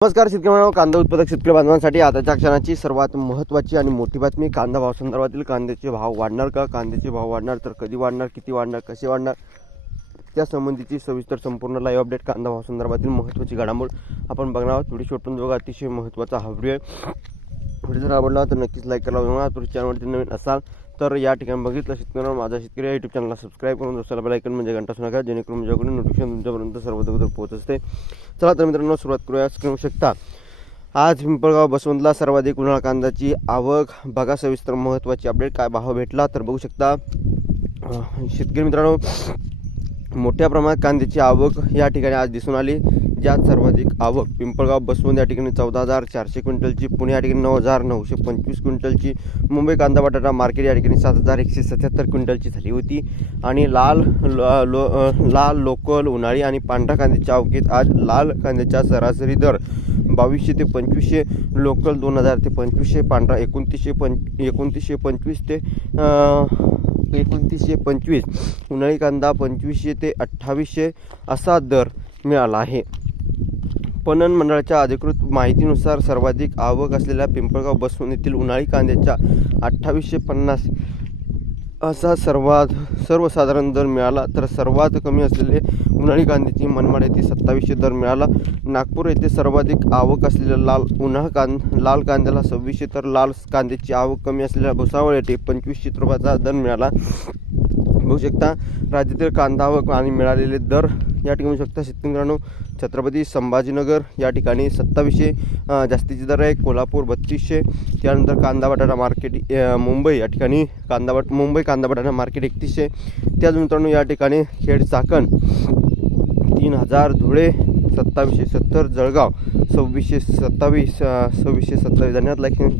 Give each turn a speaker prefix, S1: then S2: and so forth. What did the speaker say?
S1: नमस्कार शेतकरी मित्रांनो, कांदा उत्पादक शेतकरी बांधवांसाठी आताच्या क्षणाची सर्वात महत्त्वाची आणि मोठी बातमी कांदा भाव संदर्भातील कांद्याचे भाव वाढणार का? कांद्याचे भाव वाढणार तर कधी वाढणार किती वाढणार कसे वाढणार? त्या संबंधीची सविस्तर संपूर्ण लाईव्ह अपडेट कांदा भाव संदर्भातील महत्त्वाची घडामोड आपण बघणार आहोत. व्हिडिओ शेवटून बघा अतिशय महत्त्वाचा हा व्हिडिओ व्हिडिओ जर आवडला तर नक्कीच लाईक करायला तुमच्या चॅनलवरती नवीन असाल तर या ठिकाणी बघितलं शेतकऱ्यांना माझा शेतकरी या यूट्यूब चॅनलला सबस्क्राईब करून दुसऱ्या बेलायकन म्हणजे घंटा सुना नका जेणेकरून माझ्याकडून नोटिफिकेशन तुमच्यापर्यंत सर्वात अगोदर पोहोच असते. चला तर मित्रांनो सुरुवात करूया. करू शकता. आज पिंपळगाव बसवंतला सर्वाधिक उन्हाळा कांद्याची आवक. बघा सविस्तर महत्त्वाची अपडेट काय भाव भेटला? तर बघू शकता. शेतकरी मित्रांनो मोठ्या प्रमाणात कांद्याची आवक या ठिकाणी आज दिसून आली. ज्यात सर्वाधिक आवक पिंपळगाव बसवंत या ठिकाणी चौदा हजार चारशे क्विंटलची पुणे या ठिकाणी नऊ हजार नऊशे पंचवीस क्विंटलची मुंबई कांदा बटाटा मार्केट या ठिकाणी सात हजार एकशे सत्याहत्तर क्विंटलची झाली होती. आणि लाल लो, लाल लोकल उन्हाळी आणि पांढऱ्या कांद्याच्या आवकेत आज लाल कांद्याचा सरासरी दर बावीसशे ते पंचवीसशे लोकल दोन हजार ते पंचवीसशे पांढरा एकोणतीसशे पं एकोणतीसशे पंचवीस ते एकोणतीसशे पंचवीस उन्हाळी कांदा पंचवीसशे ते अठ्ठावीसशे असा दर मिळाला आहे. पणन मंडळाच्या अधिकृत माहितीनुसार सर्वाधिक आवक असलेल्या पिंपळगाव बसवून येथील उन्हाळी कांद्याच्या अठ्ठावीसशे पन्नास असा सर्वात सर्वसाधारण दर मिळाला तर सर्वात कमी असलेले उन्हाळी कांद्याची मनमाड येथे सत्तावीसशे दर मिळाला. नागपूर येथे सर्वाधिक आवक असलेल्या लाल उन्हाळ कांद लाल कांद्याला सव्वीसशे तर लाल कांद्याची आवक कमी असलेल्या भुसावळ येथे पंचवीसशे रुपयाचा दर मिळाला. बघू शकता राज्यातील कांदा आवक आणि मिळालेले दर या ठिकाणी शकता. शेतकरी मित्रांनो छत्रपती संभाजीनगर या ठिकाणी सत्तावीसशे जास्तीचे दर आहे कोल्हापूर बत्तीसशे. त्यानंतर कांदा बटाटा मार्केट मुंबई या ठिकाणी कांदा बट मुंबई कांदा बटाटा मार्केट एकतीसशे. त्याच मित्रांनो या ठिकाणी खेड चाकण तीन हजार धुळे सत्तावीसशे सत्तर. जळगाव सव्वीसशे सत्तावीस सव्वीसशे सत्तावीस. धन्यवाद. लाईक